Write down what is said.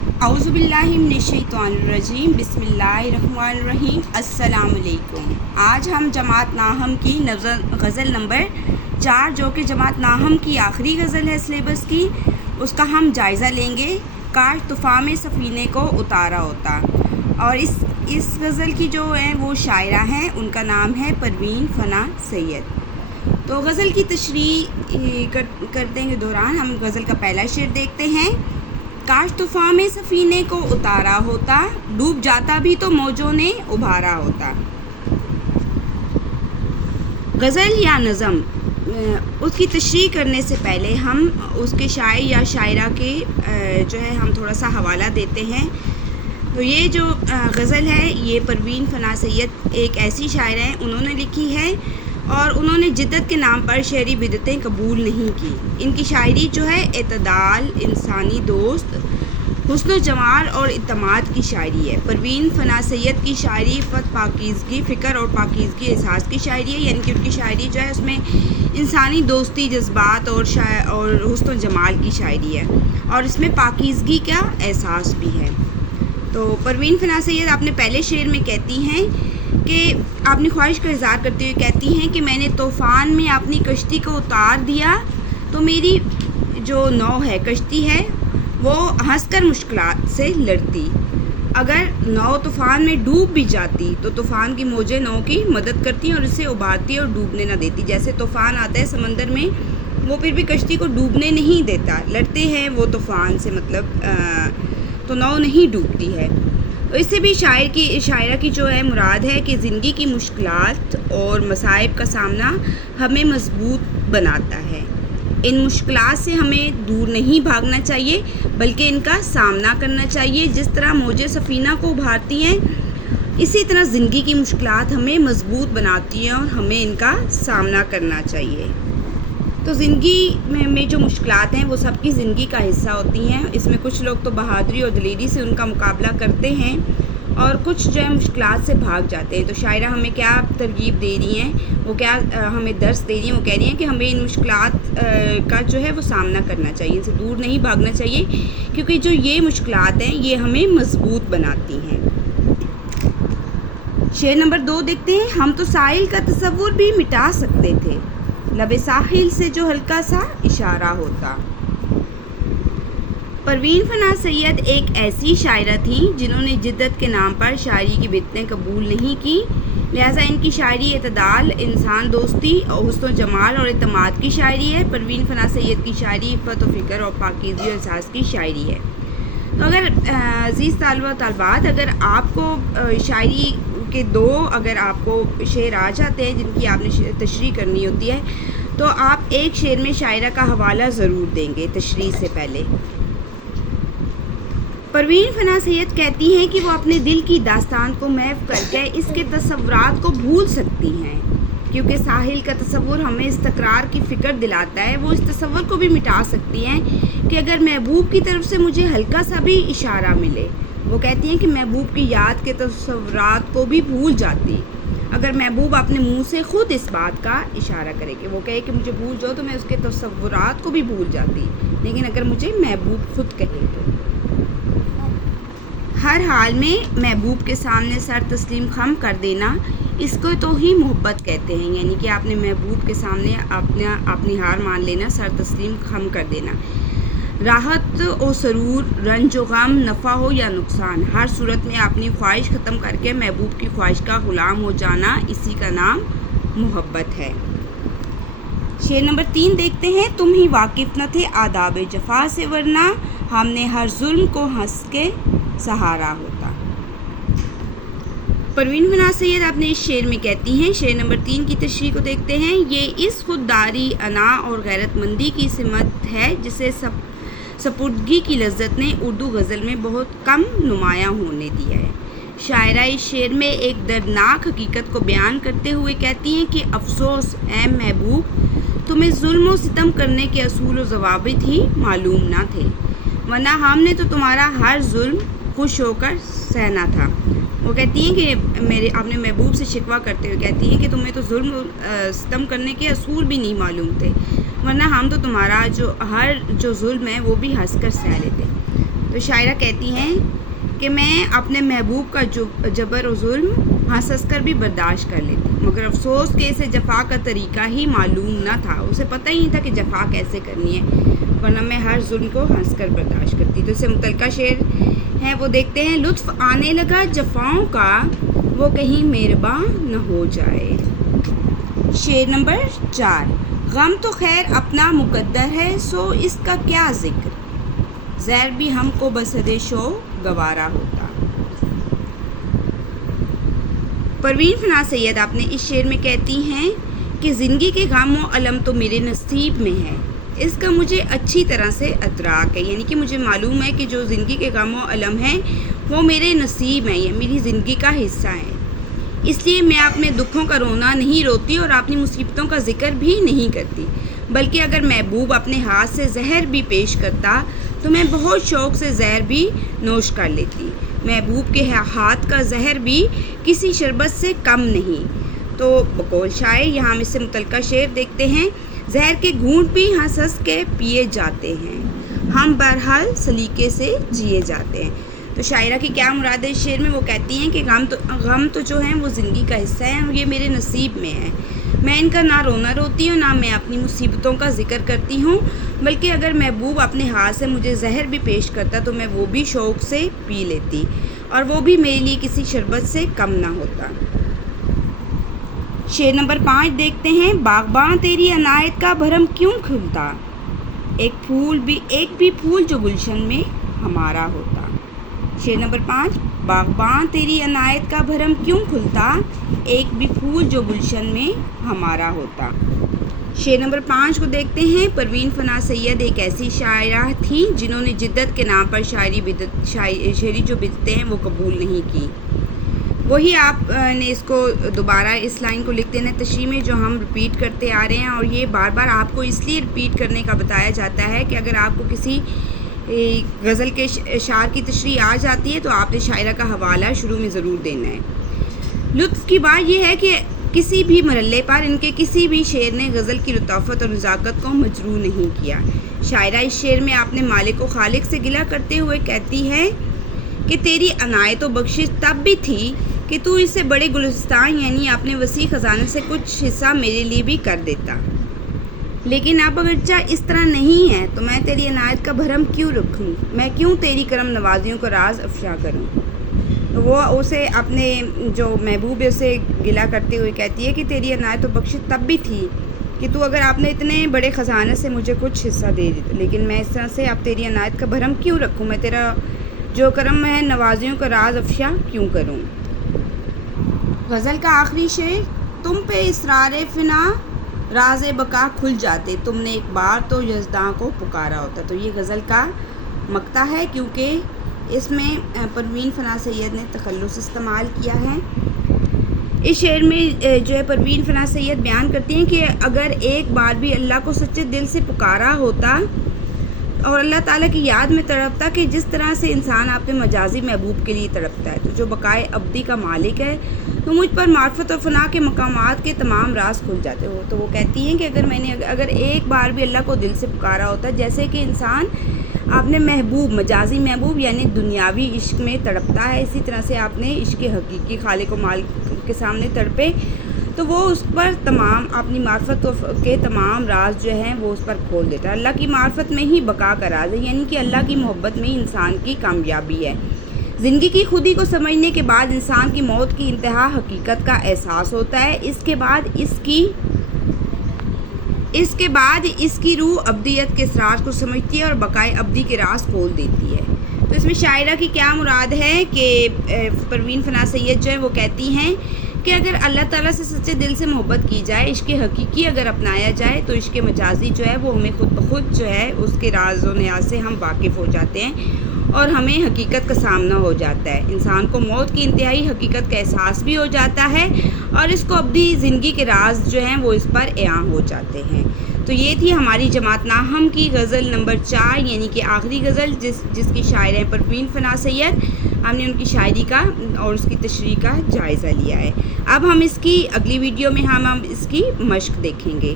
اعوذ باللہ من الشیطان الرجیم، بسم اللہ الرحمن الرحیم۔ السلام علیکم۔ آج ہم جماعت ناہم کی غزل نمبر 4 جو کہ جماعت ناہم کی آخری غزل ہے سلیبس کی، اس کا ہم جائزہ لیں گے۔ کاش طوفان میں سفینے کو اتارا ہوتا۔ اور اس غزل کی جو ہیں وہ شاعرہ ہیں، ان کا نام ہے پروین فنا سید۔ تو غزل کی تشریح کرتے کے دوران ہم غزل کا پہلا شعر دیکھتے ہیں۔ کاش طوفان میں سفینے کو اتارا ہوتا، ڈوب جاتا بھی تو موجوں نے ابھارا ہوتا۔ غزل یا نظم، اس کی تشریح کرنے سے پہلے ہم اس کے شاعر یا شاعرہ کے جو ہے ہم تھوڑا سا حوالہ دیتے ہیں۔ تو یہ جو غزل ہے یہ پروین فنا سید ایک ایسی شاعرہ ہیں، انہوں نے لکھی ہے اور انہوں نے جدت کے نام پر شعری بدعتیں قبول نہیں کی۔ ان کی شاعری جو ہے اعتدال، انسانی دوست، حسن و جمال اور اعتماد کی شاعری ہے۔ پروین فنا سید کی شاعری پاکیزگی فکر اور پاکیزگی احساس کی شاعری ہے، یعنی کہ ان کی شاعری جو ہے اس میں انسانی دوستی، جذبات اور حسن و جمال کی شاعری ہے، اور اس میں پاکیزگی کا احساس بھی ہے۔ تو پروین فنا سید اپنے پہلے شعر میں کہتی ہیں کہ اپنی خواہش کا اظہار کرتے ہوئے کہتی ہیں کہ میں نے طوفان میں اپنی کشتی کو اتار دیا تو میری جو نو ہے، کشتی ہے، وہ ہنس کر مشکلات سے لڑتی۔ اگر نو طوفان میں ڈوب بھی جاتی تو طوفان کی موجیں نو کی مدد کرتی اور اسے ابھارتی اور ڈوبنے نہ دیتی۔ جیسے طوفان آتا ہے سمندر میں، وہ پھر بھی کشتی کو ڈوبنے نہیں دیتا، لڑتے ہیں وہ طوفان سے، مطلب تو نو نہیں ڈوبتی ہے۔ اس سے بھی شاعرہ کی جو ہے مراد ہے کہ زندگی کی مشکلات اور مصائب کا سامنا ہمیں مضبوط بناتا ہے۔ ان مشکلات سے ہمیں دور نہیں بھاگنا چاہیے بلکہ ان کا سامنا کرنا چاہیے۔ جس طرح موجیں سفینہ کو ابھارتی ہیں، اسی طرح زندگی کی مشکلات ہمیں مضبوط بناتی ہیں اور ہمیں ان کا سامنا کرنا چاہیے۔ تو زندگی میں جو مشکلات ہیں وہ سب کی زندگی کا حصہ ہوتی ہیں۔ اس میں کچھ لوگ تو بہادری اور دلیری سے ان کا مقابلہ کرتے ہیں اور کچھ جو ہے مشکلات سے بھاگ جاتے ہیں۔ تو شاعرہ ہمیں کیا ترغیب دے رہی ہیں، وہ کیا ہمیں درس دے رہی ہیں، وہ کہہ رہی ہیں کہ ہمیں ان مشکلات کا جو ہے وہ سامنا کرنا چاہیے، ان سے دور نہیں بھاگنا چاہیے، کیونکہ جو یہ مشکلات ہیں یہ ہمیں مضبوط بناتی ہیں۔ شعر نمبر 2 دیکھتے ہیں۔ ہم تو ساحل کا تصور بھی مٹا سکتے تھے، لب ساحل سے جو ہلکا سا اشارہ ہوتا۔ پروین فنا سید ایک ایسی شاعرہ تھیں جنہوں نے جدت کے نام پر شاعری کی بدعتیں قبول نہیں کی، لہٰذا ان کی شاعری اعتدال، انسان دوستی، حسن و جمال اور اعتماد کی شاعری ہے۔ پروین فنا سید کی شاعری عفت و فکر اور پاکیزگی و احساس کی شاعری ہے۔ تو اگر عزیز طالبہ و طالبات، اگر آپ کو شاعری کے اگر آپ کو شعر آ جاتے ہیں جن کی آپ نے تشریح کرنی ہوتی ہے تو آپ ایک شعر میں شاعرہ کا حوالہ ضرور دیں گے تشریح سے پہلے۔ پروین فنا سید کہتی ہیں کہ وہ اپنے دل کی داستان کو محو کر کے اس کے تصورات کو بھول سکتی ہیں، کیونکہ ساحل کا تصور ہمیں استقرار کی فکر دلاتا ہے۔ وہ اس تصور کو بھی مٹا سکتی ہیں کہ اگر محبوب کی طرف سے مجھے ہلکا سا بھی اشارہ ملے۔ وہ کہتی ہیں کہ محبوب کی یاد کے تصورات کو بھی بھول جاتی اگر محبوب اپنے منہ سے خود اس بات کا اشارہ کرے، کہ وہ کہے کہ مجھے بھول جاؤ تو میں اس کے تصورات کو بھی بھول جاتی، لیکن اگر مجھے محبوب خود کہے تو ہر حال میں محبوب کے سامنے سر تسلیم خم کر دینا، اس کو تو ہی محبت کہتے ہیں، یعنی کہ آپ نے محبوب کے سامنے اپنی ہار مان لینا، سر تسلیم خم کر دینا۔ راحت و سرور، رنج و غم، نفع ہو یا نقصان، ہر صورت میں اپنی خواہش ختم کر کے محبوب کی خواہش کا غلام ہو جانا، اسی کا نام محبت ہے۔ شعر نمبر 3 دیکھتے ہیں۔ تم ہی واقف نہ تھے آداب جفا سے، ورنہ ہم نے ہر ظلم کو ہنس کے سہارا ہوتا۔ پروین فنا سید اپنے اس شعر میں کہتی ہیں، شعر نمبر 3 کی تشریح کو دیکھتے ہیں۔ یہ اس خودداری، انا اور غیرت مندی کی سمت ہے جسے سپردگی کی لذت نے اردو غزل میں بہت کم نمایاں ہونے دیا ہے۔ شاعرہ اس شعر میں ایک دردناک حقیقت کو بیان کرتے ہوئے کہتی ہیں کہ افسوس اے محبوب، تمہیں ظلم و ستم کرنے کے اصول و ضوابط ہی معلوم نہ تھے، ورنہ ہم نے تو تمہارا ہر ظلم خوش ہو کر سہنا تھا۔ وہ کہتی ہیں کہ اپنے محبوب سے شکوہ کرتے ہوئے کہتی ہیں کہ تمہیں تو ظلم ستم کرنے کے اصول بھی نہیں معلوم تھے، ورنہ ہم تو تمہارا جو ظلم ہے وہ بھی ہنس کر سہ لیتے۔ تو شاعرہ کہتی ہیں کہ میں اپنے محبوب کا جبر و ظلم ہنس کر بھی برداشت کر لیتی، مگر افسوس کہ اسے جفا کا طریقہ ہی معلوم نہ تھا، اسے پتہ ہی نہیں تھا کہ جفا کیسے کرنی ہے، ورنہ میں ہر ظلم کو ہنس کر برداشت کرتی۔ تو اسے متعلقہ شعر ہے وہ دیکھتے ہیں۔ لطف آنے لگا جفاؤں کا، وہ کہیں مہرباں نہ ہو جائے۔ شعر نمبر 4۔ غم تو خیر اپنا مقدر ہے، سو اس کا کیا ذکر، زہر بھی ہم کو بصد شو گوارا ہوتا۔ پروین فنا سید اپنے اس شعر میں کہتی ہیں کہ زندگی کے غم و الم تو میرے نصیب میں ہے، اس کا مجھے اچھی طرح سے ادراک ہے، یعنی کہ مجھے معلوم ہے کہ جو زندگی کے غم و الم ہیں وہ میرے نصیب ہیں، یہ میری زندگی کا حصہ ہے، اس لیے میں اپنے دکھوں کا رونا نہیں روتی اور اپنی مصیبتوں کا ذکر بھی نہیں کرتی، بلکہ اگر محبوب اپنے ہاتھ سے زہر بھی پیش کرتا تو میں بہت شوق سے زہر بھی نوش کر لیتی۔ محبوب کے ہاتھ کا زہر بھی کسی شربت سے کم نہیں۔ تو بقول شاعر یہاں ہم اس سے متعلقہ شعر دیکھتے ہیں۔ زہر کے گھونٹ بھی ہنس ہنس کے پیے جاتے ہیں، ہم بہرحال سلیقے سے جیے جاتے ہیں۔ تو شاعرہ کی کیا مراد ہے اس شعر میں؟ وہ کہتی ہیں کہ غم تو جو ہیں وہ زندگی کا حصہ ہیں اور یہ میرے نصیب میں ہے، میں ان کا نہ رونا روتی ہوں نہ میں اپنی مصیبتوں کا ذکر کرتی ہوں، بلکہ اگر محبوب اپنے ہاتھ سے مجھے زہر بھی پیش کرتا تو میں وہ بھی شوق سے پی لیتی اور وہ بھی میرے لیے کسی شربت سے کم نہ ہوتا۔ شعر نمبر 5 دیکھتے ہیں۔ باغباں تیری عنایت کا بھرم کیوں کھلتا، ایک بھی پھول جو گلشن میں ہمارا ہوتا۔ شعر نمبر 5۔ باغباں تیری عنایت کا بھرم کیوں کھلتا، ایک بھی پھول جو گلشن میں ہمارا ہوتا۔ شعر نمبر 5 کو دیکھتے ہیں۔ پروین فنا سید ایک ایسی شاعرہ تھی جنہوں نے جدت کے نام پر شاعری جو بدعتیں ہیں وہ قبول نہیں کی۔ وہی آپ نے اس کو دوبارہ اس لائن کو لکھ دینا تشریح میں جو ہم رپیٹ کرتے آ رہے ہیں، اور یہ بار بار آپ کو اس لیے رپیٹ کرنے کا بتایا جاتا ہے کہ اگر آپ کو کسی غزل کے اشعار کی تشریح آ جاتی ہے تو آپ نے شاعرہ کا حوالہ شروع میں ضرور دینا ہے۔ لطف کی بات یہ ہے کہ کسی بھی مرحلے پر ان کے کسی بھی شعر نے غزل کی لطافت اور نزاکت کو مجروح نہیں کیا۔ شاعرہ اس شعر میں اپنے مالک و خالق سے گلہ کرتے ہوئے کہتی ہے کہ تیری عنایت و بخشش تب بھی تھی کہ تو اس سے بڑے گلستان یعنی اپنے وسیع خزانے سے کچھ حصہ میرے لیے بھی کر دیتا، لیکن اب اگرچہ اس طرح نہیں ہے تو میں تیری عنایت کا بھرم کیوں رکھوں، میں کیوں تیری کرم نوازیوں کا راز افشا کروں۔ تو وہ اسے اپنے جو محبوب ہے اسے گلہ کرتے ہوئے کہتی ہے کہ تیری عنایت و بخشش تب بھی تھی کہ تو اگر آپ نے اتنے بڑے خزانے سے مجھے کچھ حصہ دے دیتا، لیکن میں اس طرح سے اب تیری عنایت کا بھرم کیوں رکھوں، میں تیرا جو کرم ہے نوازیوں کا راز افشا کیوں کروں۔ غزل کا آخری شعر۔ تم پہ اسرار فنا راز بقا کھل جاتے، تم نے ایک بار تو یزداں کو پکارا ہوتا۔ تو یہ غزل کا مقطع ہے کیونکہ اس میں پروین فنا سید نے تخلص استعمال کیا ہے۔ اس شعر میں جو ہے پروین فنا سید بیان کرتی ہیں کہ اگر ایک بار بھی اللہ کو سچے دل سے پکارا ہوتا اور اللہ تعالیٰ کی یاد میں تڑپتا کہ جس طرح سے انسان اپنے مجازی محبوب کے لیے تڑپتا ہے، تو جو بقائے ابدی کا مالک ہے تو مجھ پر معرفت اور فنا کے مقامات کے تمام راز کھل جاتے ہو۔ تو وہ کہتی ہیں کہ اگر ایک بار بھی اللہ کو دل سے پکارا ہوتا، جیسے کہ انسان اپنے محبوب مجازی محبوب یعنی دنیاوی عشق میں تڑپتا ہے، اسی طرح سے آپ نے عشق حقیقی خالق و مالک کے سامنے تڑپے تو وہ اس پر تمام اپنی معرفت کے تمام راز جو ہیں وہ اس پر کھول دیتا ہے۔ اللہ کی معرفت میں ہی بقا کا راز ہے، یعنی کہ اللہ کی محبت میں ہی انسان کی کامیابی ہے۔ زندگی کی خودی کو سمجھنے کے بعد انسان کی موت کی انتہا حقیقت کا احساس ہوتا ہے، اس کے بعد اس کی روح ابدیت کے اسرار کو سمجھتی ہے اور بقائے ابدی کے راز کھول دیتی ہے۔ تو اس میں شاعرہ کی کیا مراد ہے کہ پروین فنا سید جو ہے وہ کہتی ہیں کہ اگر اللہ تعالیٰ سے سچے دل سے محبت کی جائے، عشق حقیقی اگر اپنایا جائے تو عشق مجازی جو ہے وہ ہمیں خود بخود جو ہے اس کے راز و نیاز سے ہم واقف ہو جاتے ہیں اور ہمیں حقیقت کا سامنا ہو جاتا ہے۔ انسان کو موت کی انتہائی حقیقت کا احساس بھی ہو جاتا ہے اور اس کو ابدی زندگی کے راز جو ہیں وہ اس پر عیاں ہو جاتے ہیں۔ تو یہ تھی ہماری جماعت ناہم کی غزل نمبر 4 یعنی کہ آخری غزل جس کی شاعر ہے پروین فنا سید۔ ہم نے ان کی شاعری کا اور اس کی تشریح کا جائزہ لیا ہے۔ اب ہم اس کی اگلی ویڈیو میں ہم اس کی مشق دیکھیں گے۔